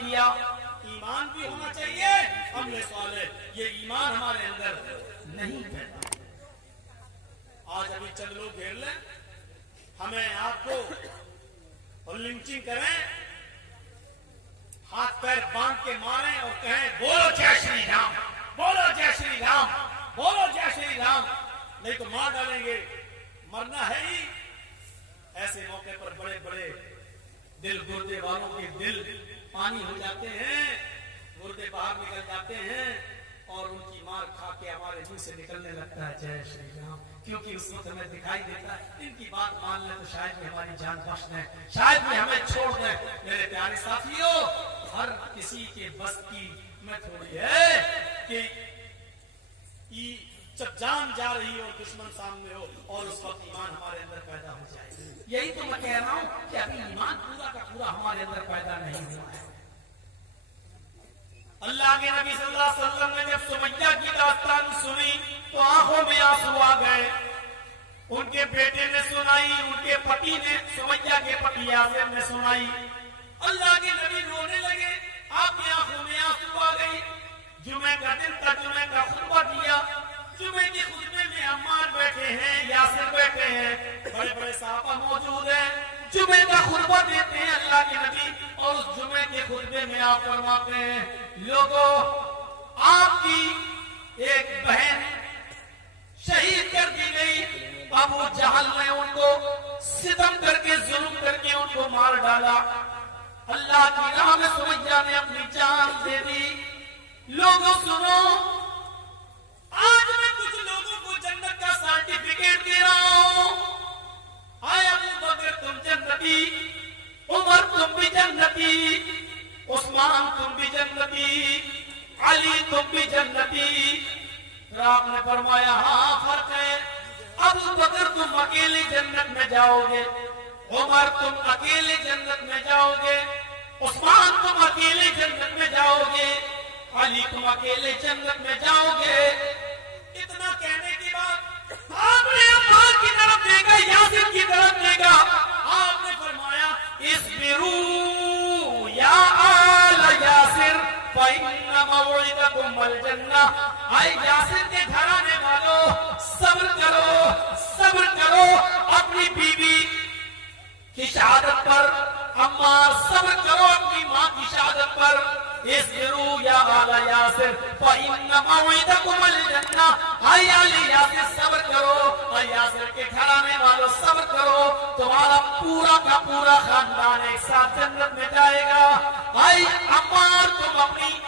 کیا. ایمان بھی ہونا چاہیے. ہمیں سوال ہے یہ ایمان ہمارے اندر نہیں پیدا. آج ابھی چند لوگ گھیر لیں, ہمیں آپ کو اور لنچنگ کریں, ہاتھ پیر باندھ کے ماریں اور کہیں بولو جے شری رام, بولو جے شری رام, بولو جے شری رام, نہیں تو مار ڈالیں گے. مرنا ہے ہی. ایسے موقع پر بڑے بڑے دل گردے والوں کے دل پانی ہو جاتے ہیں, گردے باہر نکل جاتے ہیں اور ان کی مار کھا کے ہمارے منہ سے نکلنے لگتا ہے جے شری رام, کیونکہ اس وقت ہمیں دکھائی دیتا ہے ان کی بات مان لیں تو شاید بھی ہماری جان بخش دیں, شاید بھی ہمیں چھوڑ دیں. میرے پیارے ساتھیوں, ہر کسی کے بس کی میں تھوڑی ہے کہ جب جان جا رہی ہو, دشمن سامنے ہو اور اس وقت ایمان ہمارے اندر پیدا ہو جائے. یہی تو میں کہہ رہا ہوں کہ ابھی ایمان پورا کا پورا ہمارے اندر پیدا نہیں ہوا ہے. اللہ کے نبی صلی اللہ علیہ وسلم نے جب سمیہ کی داستان سنی تو آنکھوں میں آنسو آ گئے. ان کے بیٹے نے سنائی, ان کے پتی نے, سمیہ کے پتی یاسر نے سنائی. اللہ کے نبی رونے لگے, آپ کی آنکھوں میں آنسو آ گئی. جمعے کا دن تھا, جمعے کا خطبہ دیا. جمعے کے خطبے میں عمار بیٹھے ہیں, یاسر بیٹھے ہیں, بڑے بڑے صحابہ موجود ہیں. جمعے کا خطبہ دیتے ہیں اللہ کے نبی اور اس جمعے کے خطبے میں آپ فرماتے ہیں لوگوں, آپ کی ایک بہن شہید کر دی گئی. ابو جہل نے ان کو ستم کر کے, ظلم کر کے ان کو مار ڈالا. اللہ کی راہ میں سمیہ نے اپنی جان دے دی. لوگوں سنو, آج میں کچھ لوگوں کو جنت کا سرٹیفکیٹ دے رہا ہوں. آئے ابو بکر تم جنتی, عمر تم بھی جنتی, عثمان تم بھی جنتی, علی تم بھی جنتی. آپ نے فرمایا ہاں فرق ہے, ابو بکر تم اکیلے جنت میں جاؤ گے, عمر تم اکیلے جنت میں جاؤ گے, عثمان تم اکیلے جنت میں جاؤ گے, علی تم اکیلے جنت میں جاؤ گے. اتنا کہنے کے بعد آپ نے عمار کی طرف دیکھا, یاسر کی طرف دیکھا, آپ نے فرمایا اصبروا یا آل یاسر فإن موعدکم الجنہ. اے یاسر کے گھرانے والوں صبر کرو, صبر کرو اپنی بیوی کی شہادت پر. عمار صبر کرو اپنی ماں کی شہادت پر. اصبروا یا آل یاسر فإن موعدکم الجنہ. اے آل یاسر صبر کرو, اے یاسر کے گھرانے والوں صبر کرو, تمہارا پورا کا پورا خاندان ایک ساتھ جنت میں جائے گا. اے عمار تم اپنی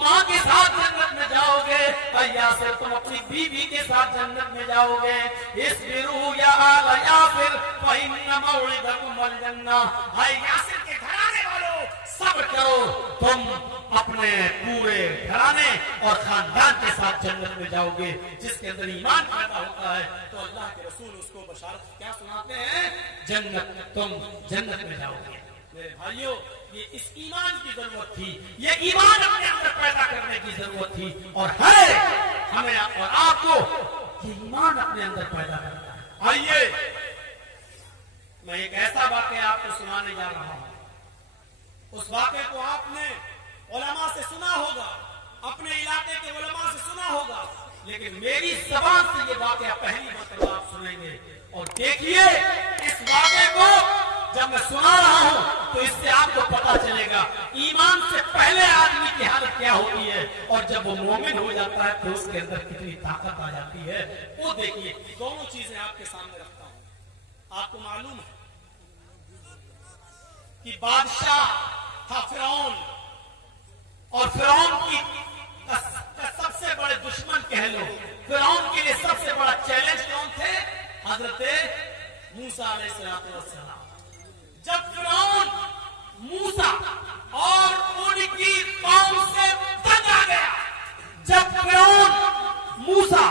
ماں کے ساتھ جنت میں جاؤ گے, اے یاسر تم اپنی بیوی کے ساتھ جنت میں جاؤ گے. اصبروا یا آل یاسر فإن موعدکم الجنہ. اے یاسر کے گھرانے والوں صبر کرو, تم اپنے پورے گھرانے اور خاندان کے ساتھ جنت میں جاؤ گے. جس کے اندر ایمان پیدا ہوتا ہے تو اللہ کے رسول اس کو بشارت کیا سناتے ہیں, جنت, تم جنت میں جاؤ گے. میرے بھائیوں, یہ اس ایمان کی ضرورت تھی, یہ ایمان اپنے اندر پیدا کرنے کی ضرورت تھی, اور ہے ہمیں اور آپ کو یہ ایمان اپنے اندر پیدا کرنا ہے. آئیے میں ایک ایسا واقعہ آپ کو سنانے جا رہا ہوں. اس واقعے کو آپ نے علماء سے سنا ہوگا, اپنے علاقے کے علماء سے سنا ہوگا, لیکن میری زبان سے یہ واقعہ پہلی مرتبہ آپ سنیں گے. اور دیکھیے اس واقعے کو جب میں سنا رہا ہوں تو اس سے آپ کو پتا چلے گا ایمان سے پہلے آدمی کی حالت کیا ہوتی ہے, اور جب وہ مومن ہو جاتا ہے تو اس کے اندر کتنی طاقت آ جاتی ہے. وہ دیکھیے, دونوں چیزیں آپ کے سامنے رکھتا ہوں. آپ کو معلوم ہے کہ بادشاہ تھا فرعون, اور فرعون کی سب سے بڑے دشمن کہہ لو, فرعون کے لیے سب سے بڑا چیلنج کون تھے, حضرت موسیٰ علیہ السلام. جب فرعون موسیٰ اور ان کی قوم سے تنگ آ گیا, جب فرعون موسیٰ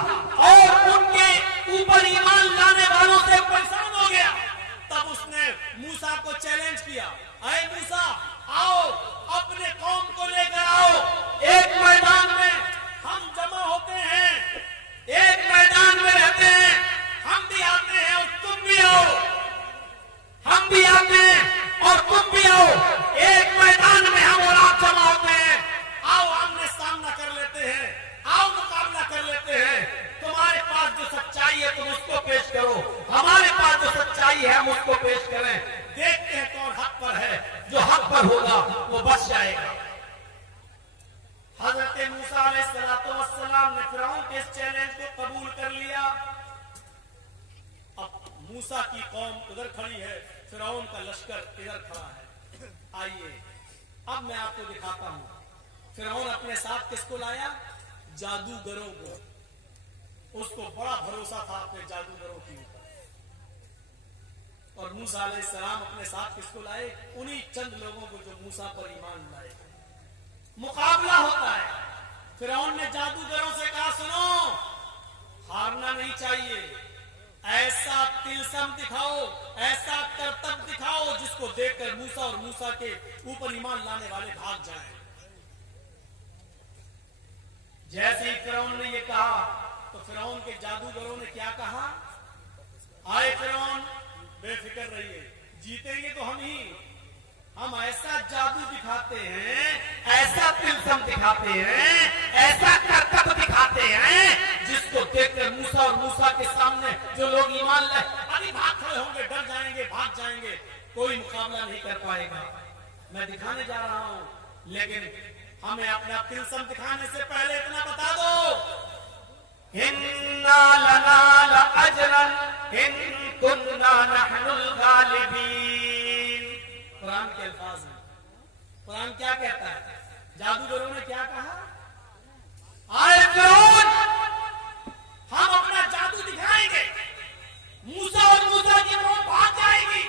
اور ان کے اوپر ایمان لانے والوں سے پریشان ہو گیا, تب اس نے موسیٰ کو چیلنج کیا, اے موسیٰ آؤ اپنے قوم کو لے کر آؤ, ایک میدان میں ہم جمع ہوتے ہیں, ایک میدان میں رہتے ہیں, ہم بھی آتے ہیں اور تم بھی آؤ, ہم بھی آتے ہیں اور تم بھی آؤ, ایک पर होगा वो बच जाएगा। हजरत मूसा अलैहिस्सलाम ने फिरौन के इस चैलेंज को कबूल कर लिया। अब मूसा की कौम उधर खड़ी है, फिरौन का लश्कर इधर खड़ा है। आइए अब मैं आपको दिखाता हूं फिरौन अपने साथ किसको लाया? जादूगरों को। उसको बड़ा भरोसा था अपने जादूगरों के ऊपर। और मूसा अलैहिस्सलाम अपने साथ किसको लाए? उन्हीं चंद लोगों को जो मूसा पर ईमान लाए। मुकाबला होता है। फिरौन ने जादूगरों से कहा, सुनो, हारना नहीं चाहिए, ऐसा तिलस्म दिखाओ, ऐसा करतब दिखाओ जिसको देखकर मूसा और मूसा के ऊपर ईमान लाने वाले भाग जाएं। जैसे ही फिरौन ने ये कहा तो फिरौन के जादूगरों ने क्या कहा? आए फिरौन, बेफिक्र रहिए, जीतेंगे तो हम ऐसा जादू दिखाते हैं, ऐसा तिलस्म दिखाते हैं, ऐसा करतब दिखाते हैं जिसको देखकर मूसा और मूसा के सामने जो लोग ईमान लाए अभी भाग खड़े होंगे, डर जाएंगे, भाग जाएंगे, कोई मुकाबला नहीं कर पाएगा। मैं दिखाने जा रहा हूं, लेकिन हमें अपना तिलस्म दिखाने से पहले इतना बता दो, इन्ना लना लअजरन इन कुन्ना नहनुल गालिबीन। कुरान के अल्फाज हैं। कुरान क्या कहता है? जादूगरों ने क्या कहा? आए फिरौन, हम अपना जादू दिखाएंगे, मूसा और मूसा की कौम भाग जाएगी,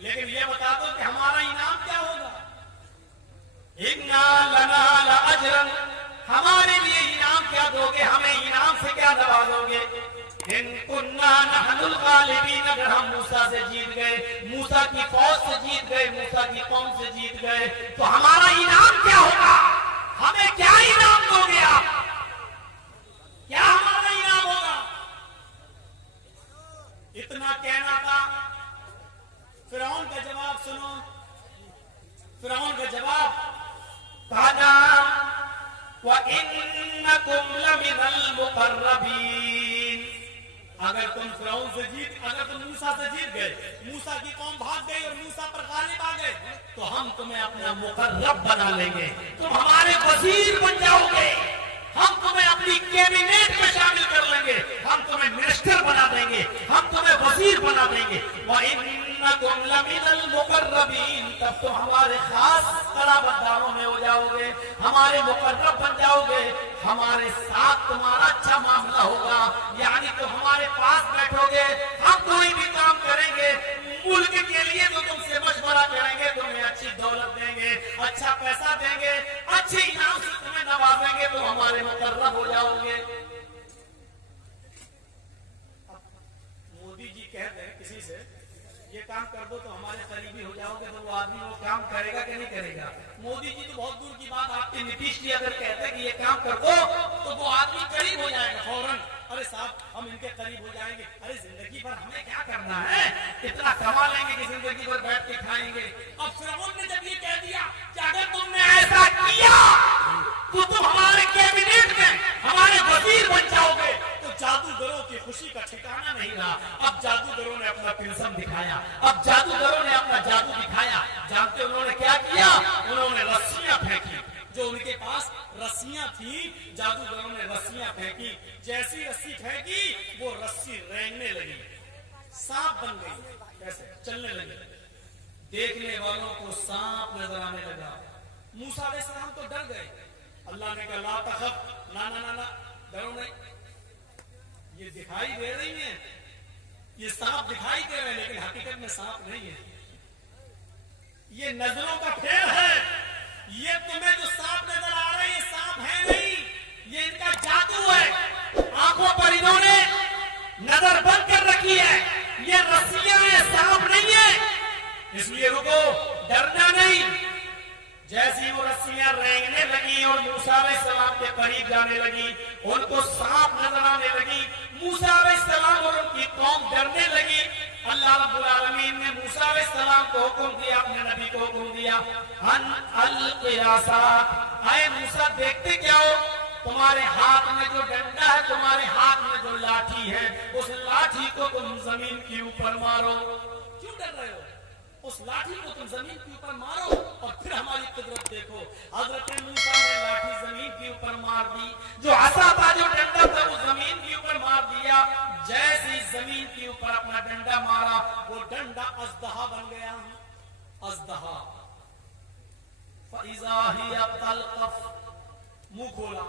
लेकिन ये बता दो कि हमारा इनाम क्या होगा? इन्ना लना लअजरन, हमारे लिए इनाम क्या दोगे? हमें इनाम से क्या नवाजोगे? इन कुन्ना नहनुल गालिबीन, अगर हम मूसा से जीत गए, मूसा की फौज से जीत गए, मूसा की कौम से जीत गए, तो हमारा इनाम क्या होगा? हमें क्या इनाम दोगे आप? क्या हमारा इनाम होगा? इतना कहना था। फिरौन का जवाब सुनो। फिरौन का जवाब, ताना व इन्नकुम लमिनल मुकर्रबीन। अगर तुम फिरौन से अगर तुम मूसा से जीत गए, मूसा की कौम भाग गई और मूसा पर गालिब आ गए, तो हम तुम्हें अपना मुकर्रब बना लेंगे, तुम हमारे वजीर बन जाओगे, हम तुम्हें अपनी कैबिनेट में शामिल कर लेंगे, हम तुम्हें मिनिस्टर बना देंगे, हम तुम्हें वजीर बना देंगे। व इन्नकुम लमिनल मुकर्रबीन, तब तुम हमारे खास कराबतदारों में हो जाओगे, हमारे मुकर्रब बन जाओगे, हमारे साथ तुम्हारा अच्छा मामला होगा, यानी तुम हमारे पास बैठोगे, हम कोई भी काम करेंगे मुल्क के लिए तो तुमसे मशवरा करेंगे, तुम्हें अच्छी दौलत देंगे, अच्छा पैसा देंगे, अच्छे इनाम से तुम्हें नवाजेंगे, तो हमारे मुकर्रब हो जाओगे। मोदी जी कहते हैं किसी से ये काम कर दो तो हमारे करीबी हो जाओगे, तो वो आदमी वो काम करेगा कि नहीं करेगा? मोदी जी तो बहुत दूर की बात, आपके नीतीश जी अगर कहते हैं कि ये काम कर दो तो वो आदमी करीब हो जाएगा फौरन। अरे साहब, हम इनके करीब हो जाएंगे, अरे जिंदगी भर हमें क्या करना है, इतना कमा लेंगे कि जिंदगी भर बैठ के खाएंगे। अब फिरौन ने जब ये कह दिया कि अगर तुमने ऐसा किया तो तुम हमारे कैबिनेट में हमारे वजीर बन जाओगे, तो जादूगरों की खुशी का ठिकाना नहीं रहा। अब जादूगरों ने अपना तिलस्म दिखाया, अब जादूगरों ने अपना जादू दिखाया। जानते उन्होंने क्या किया? उन्होंने रस्सियां फेंकी, जो उनके पास रस्सियां थी, जादूगरों ने रस्सियां फेंकी। जैसी रस्सी फेंकी वो रस्सी रेंगने लगी, सांप बन गई, कैसे चलने लगी। देखने वालों को सांप नजर आने लगा। मूसा अलैहिस्सलाम तो डर गए। अल्लाह ने कहा, ला तखफ, ना ना ना ना, डरो नहीं, ये दिखाई दे रही है, ये सांप दिखाई दे रहे हैं, लेकिन हकीकत में सांप नहीं है, ये नजरों का खेल है। ये तुम्हें जो सांप नजर आ रहे हैं ये सांप है नहीं, ये इनका जादू है। आंखों पर इन्होंने नजर बंद कर रखी है, ये रस्सियां हैं, सांप नहीं है, इसलिए रुको, डरना नहीं। जैसी वो रस्सियां रेंगने लगी और मूसा अलैहिस्सलाम के करीब जाने लगी, उनको सांप नजर आने लगी। मूसा अलैहिस्सलाम और उनकी कौम डरने लगी। अल्लाह रब्बुल आलमीन ने मूसा अलैहिस्सलाम को हुक्म दिया, अपने नबी को हुक्म दिया, अन अल्क़ियासा, आए मूसा देखते क्या हो, तुम्हारे हाथ में जो डंडा है, तुम्हारे हाथ में जो लाठी है, उस लाठी को तुम जमीन के ऊपर मारो। क्यों डर रहे हो? उस लाठी को तुम जमीन के ऊपर मारो और जो आसा था, जो डंडा था, वो जमीन के ऊपर मार दिया। जैसे ही जमीन के ऊपर अपना डंडा मारा, वो डंडा अजदहा बन गया। अजदहा फइज़ा हिया तलक़फ़, मुंह खोला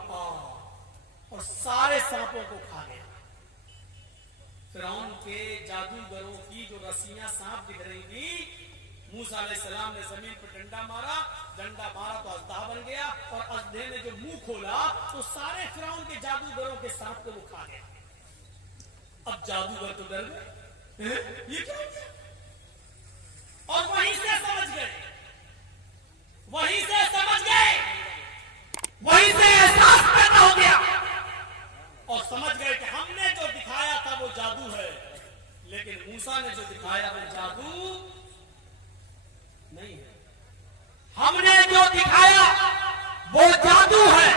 और सारे सांपों को खा गया। फिरौन के जादूगरों की जो रस्सियां सांप दिख रही थी, मूसा अलैहिस्सलाम ने जमीन पर डंडा मारा तो अजदहा बन गया, और अजदहे ने जो मुंह खोला तो सारे फिरौन के जादूगरों के सांप को वो खा गया। अब जादूगर तो डर गए, ये क्या है? और वहीं से समझ गए, वहीं से एहसास पैदा हो गया और समझ गए कि हमने जो दिखाया था वो जादू है, लेकिन मूसा ने जो दिखाया वो जादू नहीं है। हमने जो दिखाया वो जादू है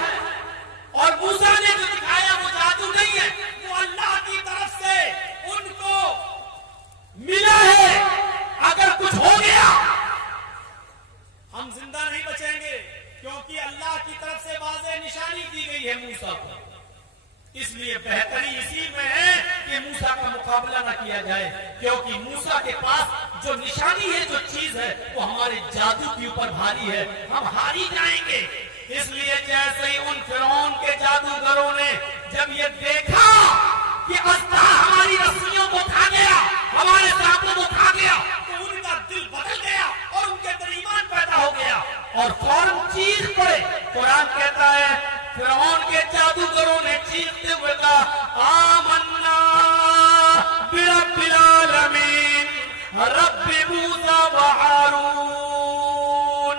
और मूसा ने जो दिखाया वो जादू नहीं है, वो अल्लाह की तरफ से उनको मिला है। अगर कुछ हो गया हम जिंदा नहीं बचेंगे, क्योंकि अल्लाह की तरफ से वाज़ेह निशानी दी गई है मूसा को। इसलिए बेहतरी इसी में है कि मूसा का मुकाबला न किया जाए, क्योंकि मूसा के पास जो निशानी है, जो चीज है, वो हमारे जादू के ऊपर भारी है, हम हारी जाएंगे। इसलिए जैसे ही उन फिरौन के जादूगरों ने जब ये देखा कि अजदहा हमारी रस्सियों को खा गया, हमारे सांपों को खा गया, तो उनका दिल बदल गया और उनके अंदर ईमान पैदा हो गया और फौरन चीख पड़े। कुरान कहता है फिरौन के जादूगरों ने चीखते हुए कहा, आमन्ना बिरब्बिल आलमीन रब्बि मूसा व हारून।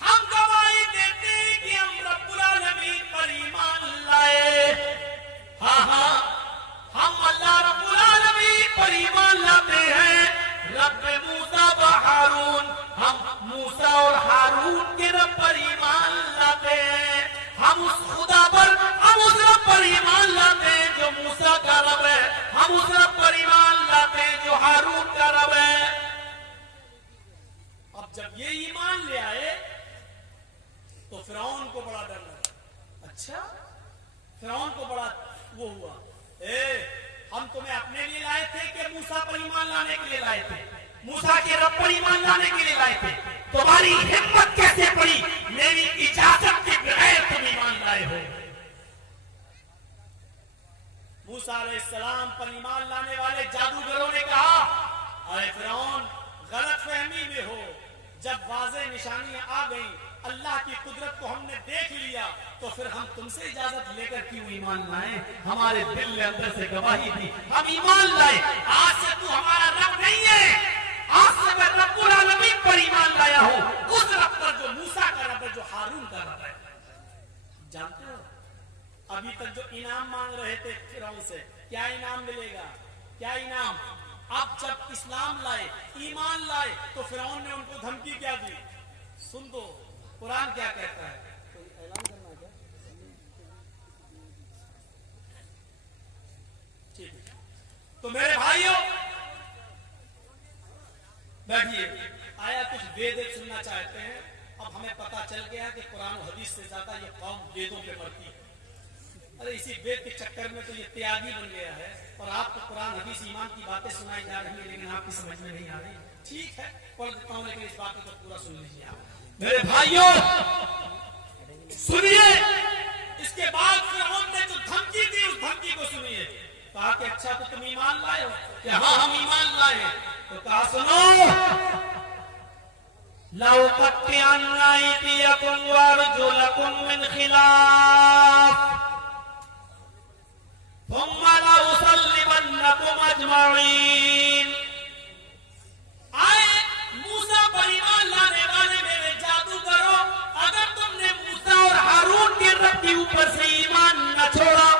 हम गवाही देते हैं कि हम रब्बुल आलमीन पर ईमान लाए। हाँ, हम अल्लाह रब्बुल आलमीन पर ईमान लाते हैं। रब्बि मूसा व हारून, हम मूसा और हारून के रब पर ईमान लाते हैं। हम उस खुदा पर, हम उस रब पर ईमान लाते हैं जो मूसा का रब है, हम उस रब पर ईमान लाते हैं जो हारून का रब है। अब जब ये ईमान ले आए तो फिरौन को बड़ा डर लगा। अच्छा, फिरौन को बड़ा वो हुआ, हम तुम्हें अपने लिए लाए थे कि मूसा पर ईमान लाने के लिए लाए थे? मूसा के रब पर ईमान लाने के लिए लाए थे? तुम्हारी हिम्मत कैसे पड़ी मेरी इजाजत के बगैर तुम ईमान लाए हो? मूसा अलैहिस्सलाम पर ईमान लाने वाले जादूगरों ने कहा, अरे फिरौन, गलतफहमी में हो। जब वाज़ेह निशानियां आ गई, अल्लाह की कुदरत को हमने देख लिया, तो फिर हम तुमसे इजाजत लेकर क्यों ईमान लाए? हमारे दिल में अंदर से गवाही थी, हम ईमान लाए। आज से तू हमारा रब नहीं है, आज से मैं रब्बुल आलमीन पर ईमान लाया हूं, उस रब पर जो मूसा का रब है, जो हारून का रब है। जानते हो अभी तक जो इनाम मांग रहे थे फिरौन से, क्या इनाम मिलेगा? क्या इनाम? अब जब इस्लाम लाए, ईमान लाए, तो फिरौन ने उनको धमकी क्या दी? सुन दो कुरान क्या कहता है। कोई ऐलान करना क्या? ठीक है, तो मेरे भाइयों बैठिए, आया कुछ वेद सुनना चाहते हैं। अब हमें पता चल गया कि कुरान और हदीस से ज्यादा ये कौम वेदों पे मरती है। अरे इसी वेद के चक्कर में तो ये त्यागी बन गया है, और आपको कुरान हदीस ईमान की बातें सुनाई जा रही है, लेकिन आपकी समझ में नहीं आ रही। ठीक है, पढ़ देता हूं, लेकिन इस बात को पूरा सुन लीजिए आप मेरे भाइयों, सुनिए। इसके बाद फिरौन ने जो धमकी दी, उस धमकी को सुनिए। कहा कि अच्छा तो तुम ईमान लाए हो? कि हाँ हम ईमान लाए। तो कहा सुनो, लौ कत्तिअन्ना अयदियकुम व अर्जुलकुम मिन खिलाफ थुम्मा लउसल्लिबन्नकुम अजमईन। आए मूसा पर ईमान लाने वाले मेरे जादूगरों, अगर तुमने मूसा और हारून के रब के ऊपर से ईमान न छोड़ा,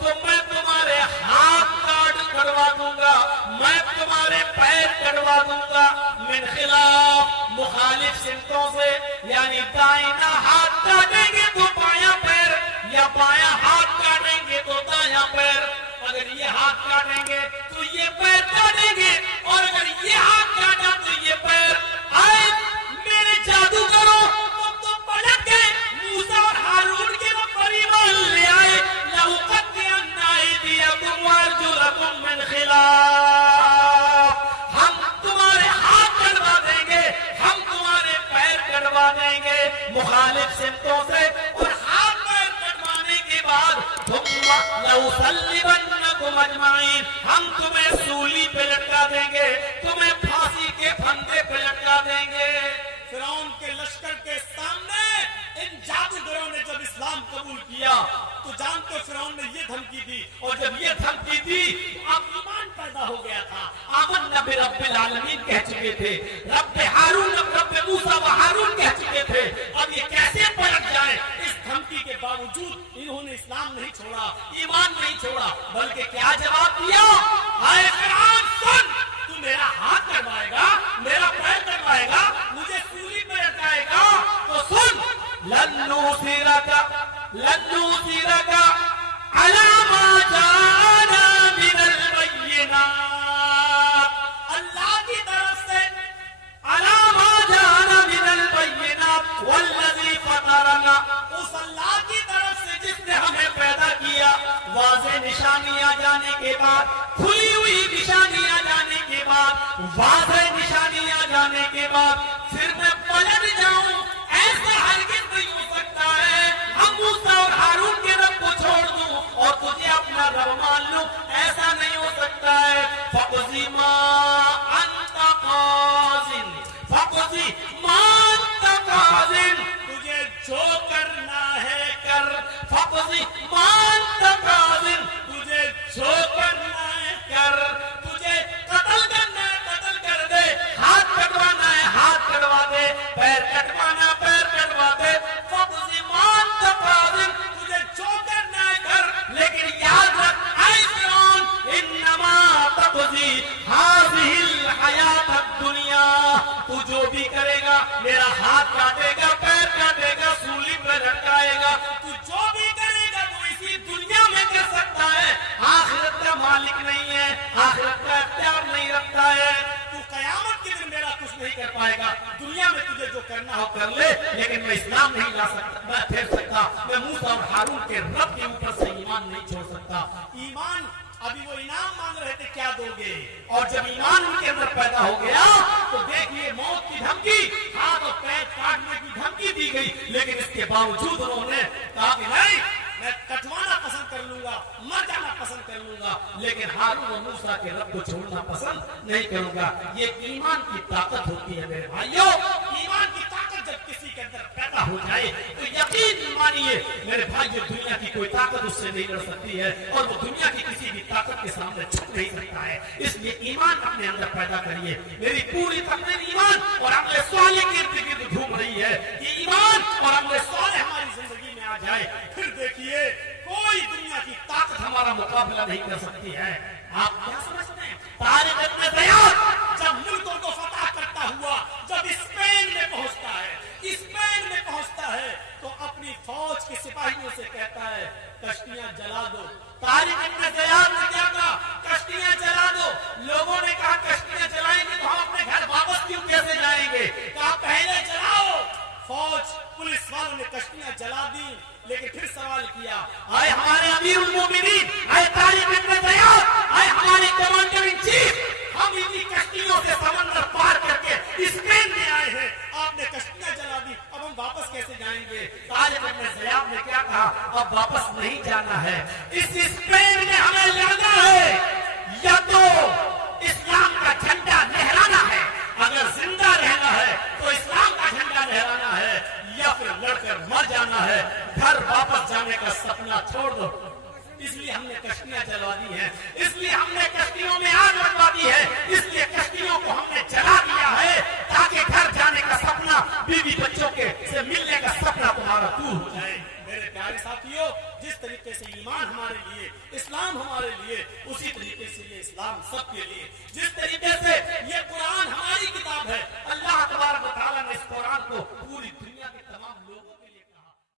तो मैं तुम्हारे हाथ काट कटवा दूंगा, मैं तुम्हारे पैर कटवा दूंगा। मिन खिलाफ, मुखालिफ सिमतों से, यानी दाहिना हाथ काटेंगे तो बायां पैर, या बायां हाथ काटेंगे तो दायां पैर। अगर ये हाथ काटेंगे तो ये पैर काटेंगे, और अगर ये हाथ काटा तो ये पैर। आए मेरे जादूगरों, लनसल्लिबन्नकुम अजमाइन, हम तुम्हें सूली पे लटका देंगे, तुम्हें फांसी के फंदे पे लटका देंगे। फिरौन के लश्कर के सामने इन जादूगरों ने जब इस्लाम कबूल किया तो जानते फिरौन ने ये धमकी दी, और जब ये धमकी दी अब ईमान पैदा हो गया था। आमन्ना बिरब्बिल आलमीन कह चुके थे, रब्बे हारून रब्बे मूसा व हारून कह चुके थे। अब ये कैसे पलट जाए? इस धमकी के बावजूद इन्होंने इस्लाम नहीं छोड़ा, ईमान नहीं छोड़ा, बल्कि क्या जवाब दिया? हाय फिरौन सुन, तू मेरा हाथ करवाएगा, मेरा पैर करवाएगा, मुझे सूली पे लटकाएगा, तो सुन, लन्नूसिरका अला मा जाना मिनल बय्यिनात, अल्लाह की तरफ से अला मा जाना मिनल बय्यिनात वल्लज़ी फतरना, उस अल्लाह की तरफ से जिसने हमें पैदा किया, वाज़े निशानियां जाने के बाद, खुली हुई निशानियां जाने के बाद, वाज़े निशानियां जाने के बाद फिर मैं पलट जाऊं, ऐसा हरगिज़ नहीं हो सकता है। हम मूसा और हारून के रब को छोड़ दूं और तुझे अपना रब मान लूं, ऐसा नहीं हो सकता है। फक़ज़ी मा अंत क़ाज़िन, फक़ज़ी मा अंत क़ाज़िन, तुझे जो करना है कर, फक़ज़ी मा अंत क़ाज़िन, तुझे जो करना है कर, तुझे कत्ल करना है कत्ल कर दे, हाथ कटवाना है हाथ कटवा दे, पैर कटवाना पैर कटवा दे, फक़ज़ी मा अंत क़ाज़िन, तुझे जो करना है कर। लेकिन याद रख ऐ फिरौन, इन्नमा तक़ज़ी हाज़िहिल हयातद दुनिया, तू जो भी करेगा, मेरा हाथ काटेगा पैर काटेगा सूली पर लटकाएगा, तू जो भी करेगा वो इसी दुनिया में कर सकता है, आखिरत का मालिक नहीं है, आखिरत का इख्तियार नहीं रखता है। तू कयामत के दिन मेरा कुछ नहीं कर पाएगा, दुनिया में तुझे जो करना हो कर ले, लेकिन मैं इस्लाम नहीं ला सकता, मैं फेर सकता, मैं मूसा और हारून के रब के ऊपर से ईमान नहीं छोड़ सकता। ईमान, अभी वो इनाम मांग रहे थे, क्या दोगे? और जब ईमान उनके अंदर पैदा हो गया तो देखिए मौत की धमकी, हाथ और पैर काटने की धमकी दी गई, लेकिन इसके बावजूद उन्होंने कहा कि नहीं, मैं कटवाना पसंद कर लूंगा, मर जाना पसंद कर लूंगा, लेकिन हारून और मूसा के रब को छोड़ना पसंद नहीं करूंगा। ये ईमान की ताकत होती है मेरे भाइयों। ईमान की ताकत जब किसी के अंदर पैदा हो जाए तो यकीन मानिए मेरे भाई, ये दुनिया की कोई ताकत उससे नहीं लड़ सकती है और वो दुनिया की किसी भी ताकत के सामने झुक नहीं सकता है। इसलिए ईमान अपने अंदर पैदा करिए। मेरी पूरी तकरीर ईमान और अमले सालेह के इर्द गिर्द घूम रही है कि ईमान और अमले सालेह हमारी जिंदगी में आ जाए, फिर देखिए कोई दुनिया की ताकत हमारा मुकाबला नहीं कर सकती है। आप क्या समझते हैं? तारिक इब्न ज़ियाद जब मुल्कों को फतह करता हुआ जब स्पेन में पहुंचता है, स्पेन में पहुंचता है तो अपनी फौज के सिपाहियों से कहता है कश्तियां जला दो। तारिक इब्न ज़ियाद ने क्या कहा? कश्तियां जला दो। लोगों ने कहा कश्तियां जलाएंगे तो हम अपने घर वापस क्यों कैसे जाएंगे? कहा पहले जलाओ। फौज पुलिस वालों ने कश्तियां जला दी, लेकिन फिर सवाल किया, आए हमारे अमीरुल मोमिनीन, आए तारिक इब्न ज़ियाद, आए हमारे कमांडर इन चीफ, हम इतनी कश्तियों से समंदर पार करके स्पेन में आए हैं, आपने कश्तियां जला दी, अब हम वापस कैसे जाएंगे? तारिक इब्न ज़ियाद ने क्या कहा? अब वापस नहीं जाना है, इस स्पेन में हमें लड़ना है, या तो इस्लाम का झंडा लहराना है, अगर जिंदा रहना है तो इस्लाम का झंडा लहराना है, या फिर लड़कर मर जाना है, घर वापस जाने का सपना छोड़ दो। इसलिए हमने कश्तियां जलवा दी हैं, इसलिए हमने कश्तियों में आग लगवा दी है, इसलिए कश्तियों को हमने जला दिया है ताकि घर जाने का सपना, बीवी बच्चों के से मिलने का सपना तुम्हारा दूर हो जाए। मेरे प्यारे साथियों, जिस तरीके से ईमान हमारे लिए, इस्लाम हमारे लिए, उसी तरीके से ये इस्लाम सबके लिए। जिस